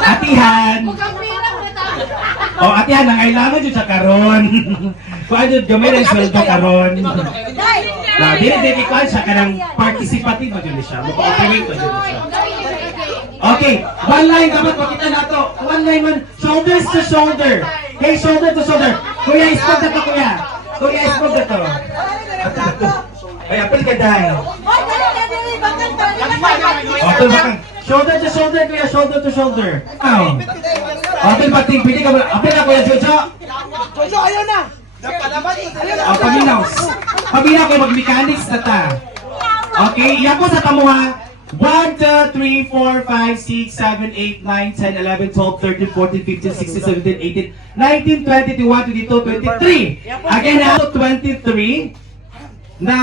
Atihan. Oh, atihan ang kailangan jud sa karon. Kuan jud gamay ang sweldo karon. Na dili kuan siya kanang participative jud siya. Mo-operate jud siya. Okay, one line dapat makita nato. One line man, shoulders to shoulder. Hey, shoulder to shoulder. Kuya, ispog na to, kuya. Kuya, ispog na to. Ay, apil ka dahil. Okay, bakang. Shoulder to shoulder, kuya. Shoulder to shoulder. Ow. Okay, bating. Pili ka ba? Apil na, kuya, Jojo. Jojo, ayaw na. O, paminaw. Paminaw kayo, mag-mechanics na ta. Okay, iyan po sa tamuha. 1, 2, 3, 4, 5, 6, 7, 8, 9, 10, 11, 12, 13, 14, 15, 16, 17, 18, 19, 20, 21, 22, 23. Again, na 23 na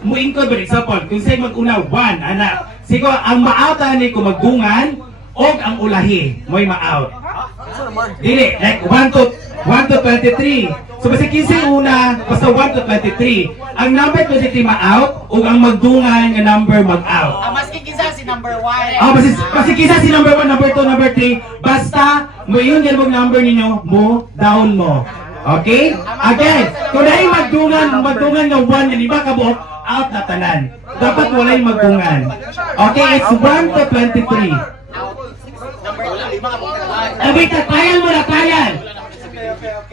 muingkod, for example, kung sa'yo mag-una, 1, anak. Sigo, ang ma-outan ni kung magdungan o ang ulahi, mo'y ma-out. Dili, like 1 to 23. So basta 15 una, basta 1 to 23. Ang number 23 ma-out o ang magdungan nga number mag-out. Maski kisa si number 1. Kasi kisa si number 1, number 2, number 3, basta mo yun yan mong number ninyo, mo, down mo. Okay? Again, kung na yung magdungan nga 1, yan iba kabuok, out na tanan. Dapat wala yung magdungan. Okay, it's 1 to 23. Wait, tayan mo na, tayan.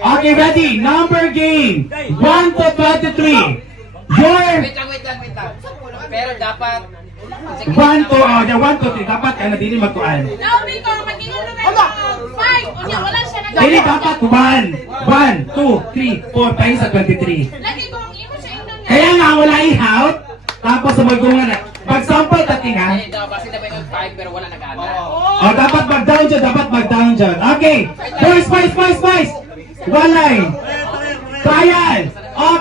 Okay, ready? Number game. 1 to 23. Your... Wait lang. Pero dapat... 1 to 3. Dapat ka na dili magkuhan. Naomi ko, mag-ingon na kayo. 5. O niya, wala siya nag- Dili dapat 1, 2, 3, 4, tayo sa 23. Lagi ko ang imo siya ingon nga. Kaya nga wala i-out. Tapos sa magdungan na. Pag-sample tating ha. Kasi dapat yung 5 pero wala nag-ana. O, dapat mag-down dyan, Okay. Spice. One line. Trial.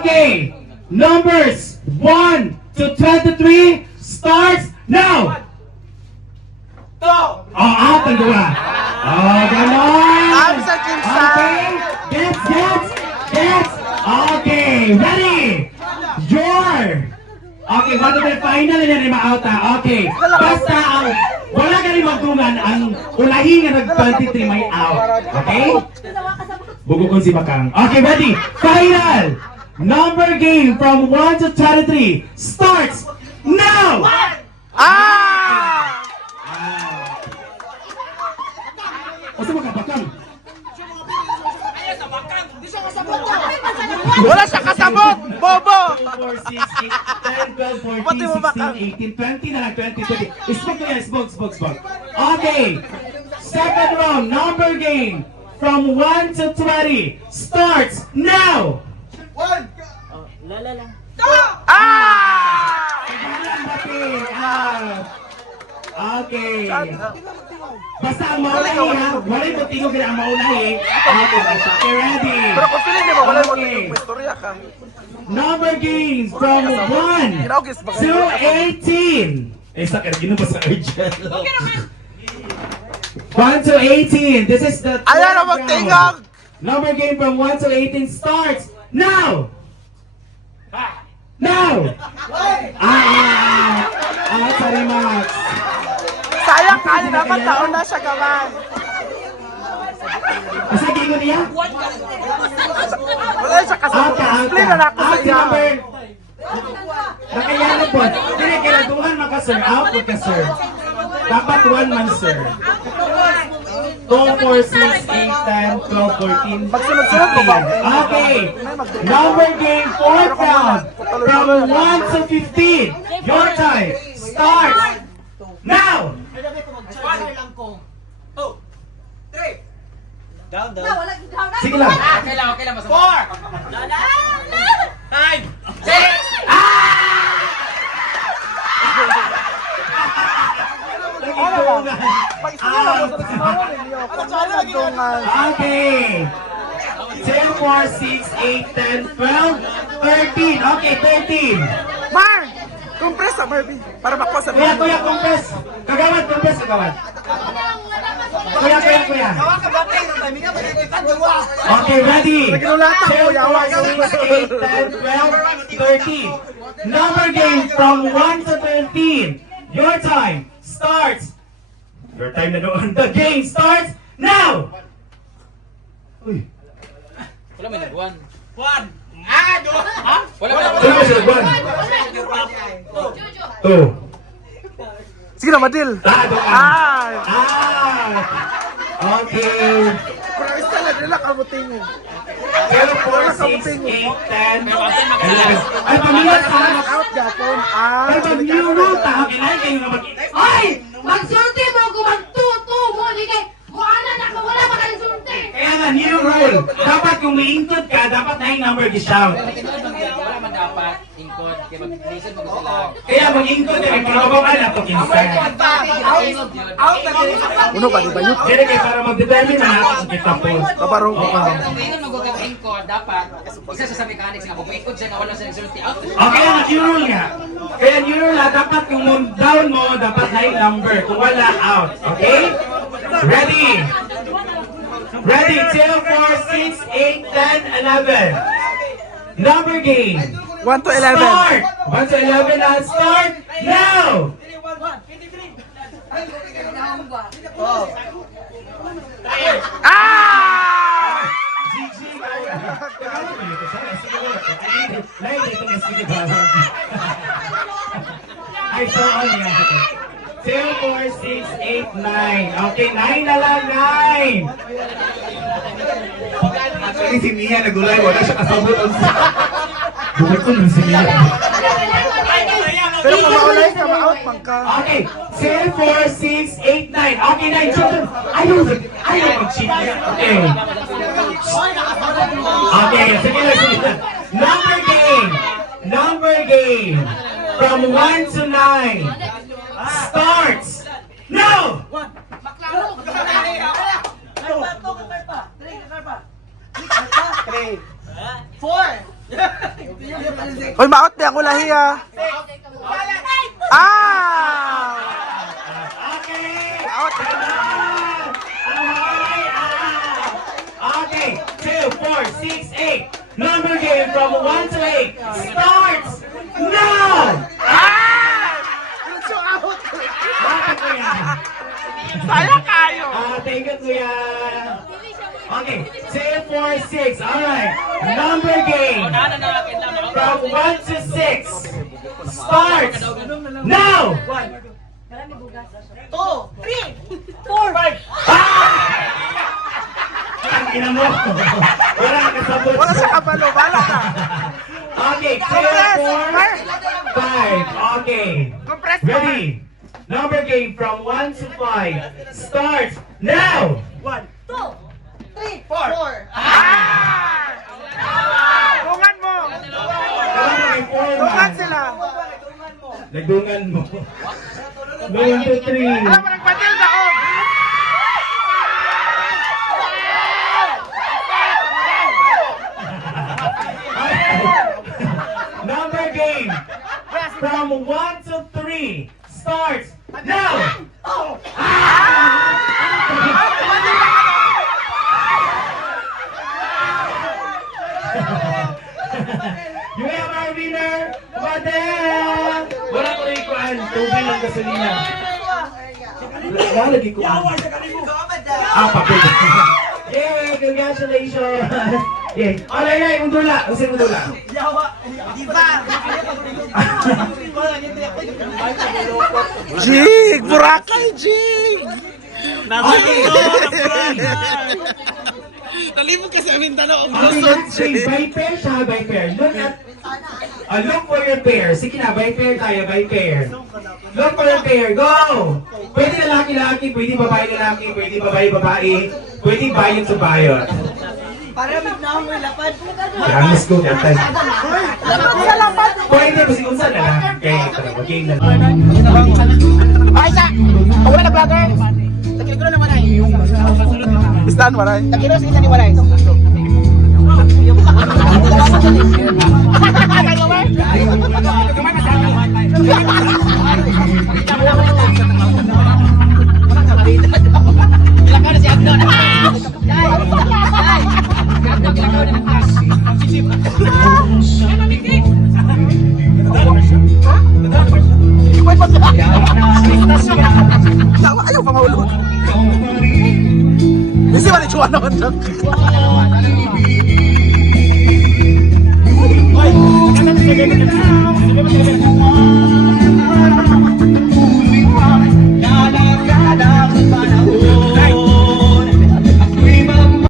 Okay. Numbers 1 to 23 starts now. Out ang dua. Ganon. Okay. Gets. Okay. Ready. Okay, what the final na rin ma-out ha. Okay. Basta ang wala ka rin magdungan, ang ulahi nga nag-23 may out. Okay? Bugukon si Bakang. Okay, ready? Final! Number game from 1 to 23 starts now! O sa mga Bakang? Wala siya kasabot! Bobo! 4, 6, 8, 10, 12, 14, 16, 18, 20 na lang, 20, 20. Spoke ko yan, spoke. Okay. Second round, number game. From 1 to 20 starts now! 1! Okay. Basta ang maunahi ha. Wala yung tingog na ang maunahi. Okay, ready? Pero kung feeling niyo ba, wala mo Okay. yung istorya ka. Number games from 1 to 18. Sa kargino ba sa urgent? 1 to 18. This is the Ayan third ang magtingog! round. Number game from 1 to 18 starts now! Now! Sorry, Max. Sayang kayo naman, taon na siya gaman. Asa gingon niya? Wala siya kasabot. Explain na ako sa iya. Nakayanan po. Dili, kailangan maka sir. Out po ka sir. Dapat 1 man sir. 2, 4, 6, 8, 10, 12, 14, Magsunod-sunod mo ba? 15. Okay. Number game, 4th round. From 1 to 15. Your time starts now! Sige lang. Okay lang. Masama. 4! 5! 6! Mag-explain na mo sa kasamawa ninyo. Kung saan nagdungan. Okay. 10, 4, 6, 8, 10, 12, 13. Okay, 13. Mar! Compress sa Barbie. Para makuha sa Kuya, video. compress. Kagawad. Kuya. Okay, ready? 10, 4, 6, 8, 10, 12, 13. Number game from 1 to 13. Your time starts Your time na doon. The game starts now! Uy. Wala may nagwan. Ha? Wala Wala ba siya nagwan? Oh. Sige na, Madil. Doon. Ay! Okay. Pero isa na, nila kamuting. 0, 4, 6, 8, 10, 11. Ay, pamilya sa Out gapon. Ay, pag new rule, tahagin na kayo na mag- Ay! Magsulti mo kung magtuto mo! Hindi kay... Buwana na ka! Wala pa ka sulti! Kaya nga, new rule. Dapat kung may include ka, dapat na yung number gi-shout. Wala man dapat. Ingkod. Kaya mag-listen mo sila. Kaya mag-include eh, pagkakabang anak ko kinsan. Uno ba, di ba yun? Kaya kayo para mag-determine na natin kung kita po. Kaparong ko pa. Kung ngayon mag-ingkod, dapat isa siya sa mechanics nga. Kung ingkod siya na wala siya nagsulti out. Okay, nga, new rule nga. Kaya new rule na, dapat kung down mo, dapat na yung number. Kung wala, out. Okay? Ready? Ready? 2, 4, 6, 8, 10, 11. Number game. 1 to 11. Start! 1 to 11 na start now! Ah! Ay, so on yan. 2, 4, 6, 8, 9. Okay, 9 na lang, 9! Actually, si Mia nagulay. Wala siya kasabot. Bumukol nun si Mia. Pero kung maulay ka, ma-out man ka. Okay, 2, 4, 6, 8, 9. Okay, 9. Children, ayaw mag-cheat. Okay. Okay, sige lang, sige lang. Number game. From 1 to 9. Starts. No! Hoy, ma-out di ako lahiya. Ah! Okay. Out. Okay, 2, 4, 6, 8. Number game from 1 to 8 starts now! So out. Bakit ko yan? Sayang kayo. Thank you, Kuya. Okay, 2, 4, 6. Alright. Number game from 1 to 6 starts now! 4! Ang ina mo! Wala ka kasabot. Wala sa kabalo, bala ka. Okay, 2, 4, 5. Okay. Compress Ready? Number game from 1 to 5 starts now! 2! 3! 4! Tungan mo. Kailangan may Tungan sila. Nagdungan mo. 1, 2, 3. Alam mo, nagpatil na ako. Number game from 1 to 3 starts now! You have our winner, Madel! Wala ko rin kuhan, tubig ng gasolina. Wala lagi ko. Papel. Yay! Congratulations! Yay! Alay, undula! Usay undula! Jig! Burakay, Jig! Talimog ka sa Mindanao. Okay, by pair siya, by pair. Look for your pair. Sige na, by pair tayo, by pair. Look for your pair, go! Pwede lalaki-laki, pwede babae-lalaki, pwede babae-babae, pwede bayan sa bayan. Para magnahon mo lapad. Kaya mas ko, kaya Lapad sa lapad. pwede ko si Unsan na lang. Kaya talaga, game na. Okay, sa. Wala na vlogger. Takilo naman ay. Istan, waray. Takilo sa isa ni Walay. Ilakaw na si Agno. Tawa Ayaw pa mahulog. Kasi wala yung ano. Oy,